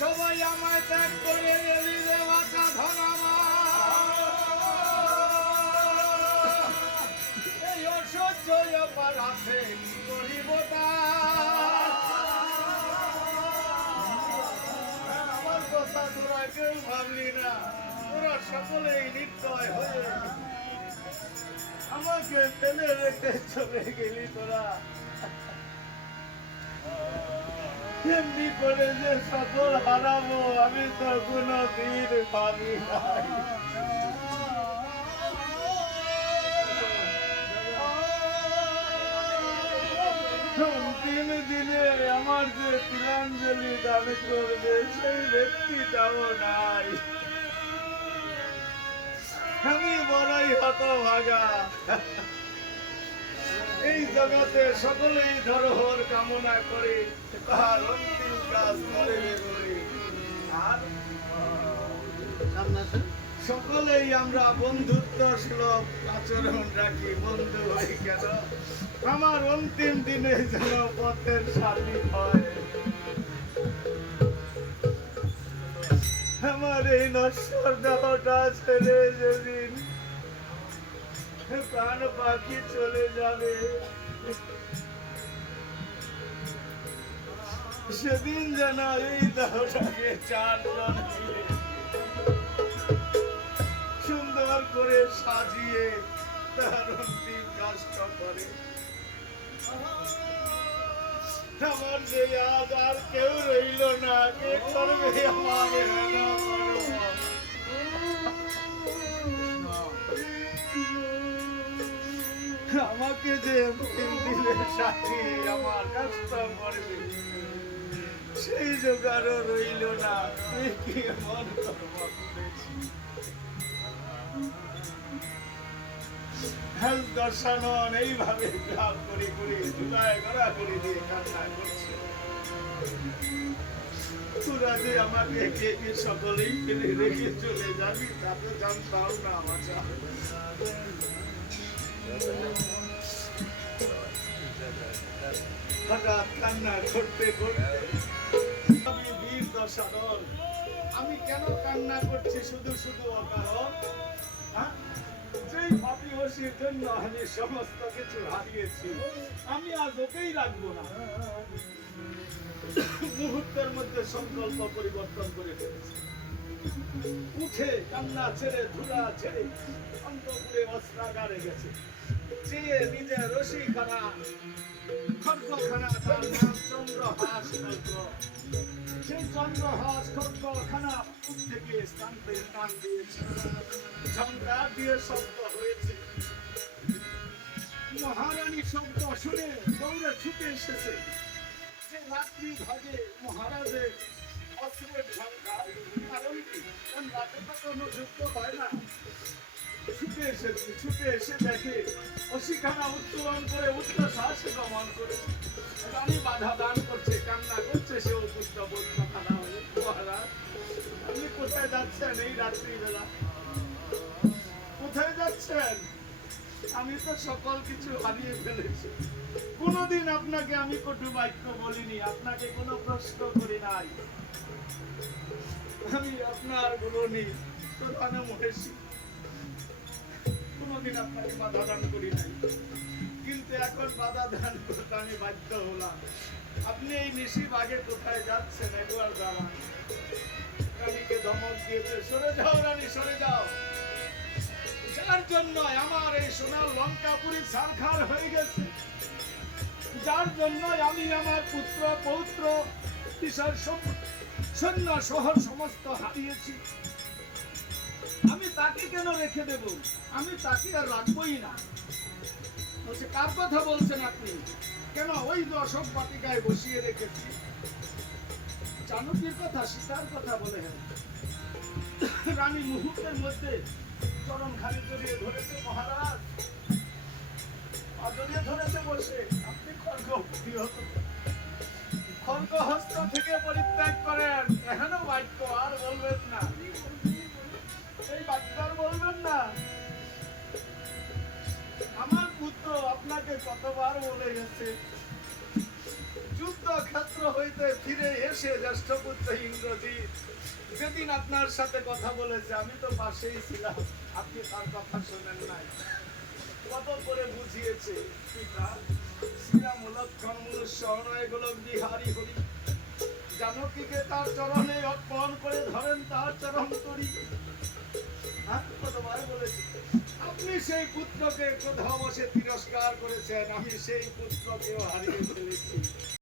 সবাই আমায় ত্যাগ করে এলি রে মাতা ধন এই অসহ্য ব্যাপার আছে কি করিব আমার কথা তোরা কেউ ভাবলি না, তোরা সকলেই নির্দয় হয়ে আমাকে ফেলে রেখে চলে গেলি তোরা। এমনি করে যে সকল হারাবো আমি তো কোনো দিন ভাবি নাই। অন্তিম দিনে আমার যে তিলাঞ্জলি দান করবে সেই ব্যক্তিটাও নাই। আমি বড়ই হতভাগা। এই জগতে সকলেই ধরহর কামনা করে তার অন্তিম কাজ করবে বলে, আর সকলেই আমরা বন্ধুত্ব সুলভ আচরণ রাখি। বন্ধু হই কেন, আমার অন্তিম দিনে যেন পথের সাথী হয়। আমার এই নশ্বর দেহটা ছেড়ে যেদিন প্রাণ পাখি চলে যাবে সেদিন যেন এই দেহটাকে চারজন মিলে সুন্দর করে সাজিয়ে তার অন্তিম কাজটা করে। আমার যে আজ আর কেউ রইল না, কে করবে আমার আমাকে যে দিনের সাথী আমার কাজটা করবে সেই জোগাড়ও রইল না। কি এমন কর্ম করেছি, দর্শানন এইভাবে গ্রাম করে করে ধুলায় গড়া করে দিয়ে কান্না করছে। তোরা যে আমাকে কে কে সকলেই ফেলে রেখে চলে যাবি তা তো জানতাম না। আমার হঠাৎ কান্না করতে করতে আমি বীর দশানন, আমি কেন কান্না করছি শুধু শুধু অকারণ? যেই ভাবিহসির জন্য আমি সমস্ত কিছু হারিয়েছি, আমি আজ ওকেই রাখবো না। মুহূর্তের মধ্যে সংকল্প পরিবর্তন করে ফেলেছি। উঠে কান্না ছেড়ে ধুলা ছেড়ে অন্তপুরে অস্ত্রাগারে গেছে। চেয়ে নিজের রশিখানা খড়গখানা, তার নাম চন্দ্রহাস খড়গ। সেই চন্দ্রহাস খড়গখানা থেকে স্থান পেয়ে টান দিয়েছে, ঝঙ্কার দিয়ে শব্দ হয়েছে। মহারানী শব্দ শুনে দৌড়ে ছুটে এসেছে। যে রাত্রি ভাগে মহারাজের অস্ত্রের ঝঙ্কার, কারণ কি রাতে তো কোনো যুদ্ধ হয় না। ছুটে এসেছে, ছুটে এসে দেখে অশিখানা উত্তোলন করে উত্তর সাহসে গমন করেছে। রানী বাধা দান করছে, কান্না করছে। সে অপুষ্ট বলছে, মহারাজ আপনি কোথায় যাচ্ছেন এই রাত্রিবেলা? কোথায় যাচ্ছেন? আমি তো সকল কিছু হারিয়ে ফেলেছি। কোনদিন আপনাকে আমি কটু বাক্য বলিনি, আপনাকে কোনো প্রশ্ন করি নাই। আমি আপনার গুণী প্রধান মহেশী, কোনদিন আপনাকে বাধা দান করি নাই। কিন্তু এখন বাধা দান করতে আমি বাধ্য হলাম। আপনি এই নিশি বাগে কোথায় যাচ্ছেন একবার জানান। রানীকে ধমক দিয়েছে, সরে যাও রানী, সরে যাও। যার জন্য আমার এই সোনার লঙ্কাপুরী ছারখার হয়ে গেছে, যার জন্য আমি আমার পুত্র পৌত্র সৈন্য শহর সমস্ত হারিয়েছি, আমি তাকে কেন রেখে দেব? আমি তাকে আর রাখবই না। বলছে, কার কথা বলছেন আপনি? কেন? ওই দশক বাটিকায় বসিয়ে রেখেছি। জানকীর কথা, সীতার কথা বলে। রানী মুহূর্তের মধ্যে চরণ খালি জড়িয়ে ধরেছে। মহারাজ জড়িয়ে ধরেছে বসে, আপনি খড়গহস্ত থেকে পরিত্যাগ করেন। এখনো বাক্য আর বলবেন না, এই বাক্য আর বলবেন না। আমার পুত্র আপনাকে কতবার বলে গেছে, যুদ্ধ ক্ষেত্র হইতে ফিরে সে জ্যেষ্ঠ পুত্র ইন্দ্রজিৎ যেদিন আপনার সাথে কথা বলেছে আমি তো পাশেই ছিলাম, আপনি তার কথা শোনেন নাই। কত করে বুঝিয়েছে পিতা, শ্রীরাম লক্ষণ মনুষ্য গোলক বিহারী হরি, জানকীকে তার চরণে অর্পণ করে ধরেন তার চরণ তরি। কতবার বলেছি, আপনি সেই পুত্রকে ক্রোধাবশে তিরস্কার করেছেন, আমি সেই পুত্রকেও হারিয়ে ফেলেছি।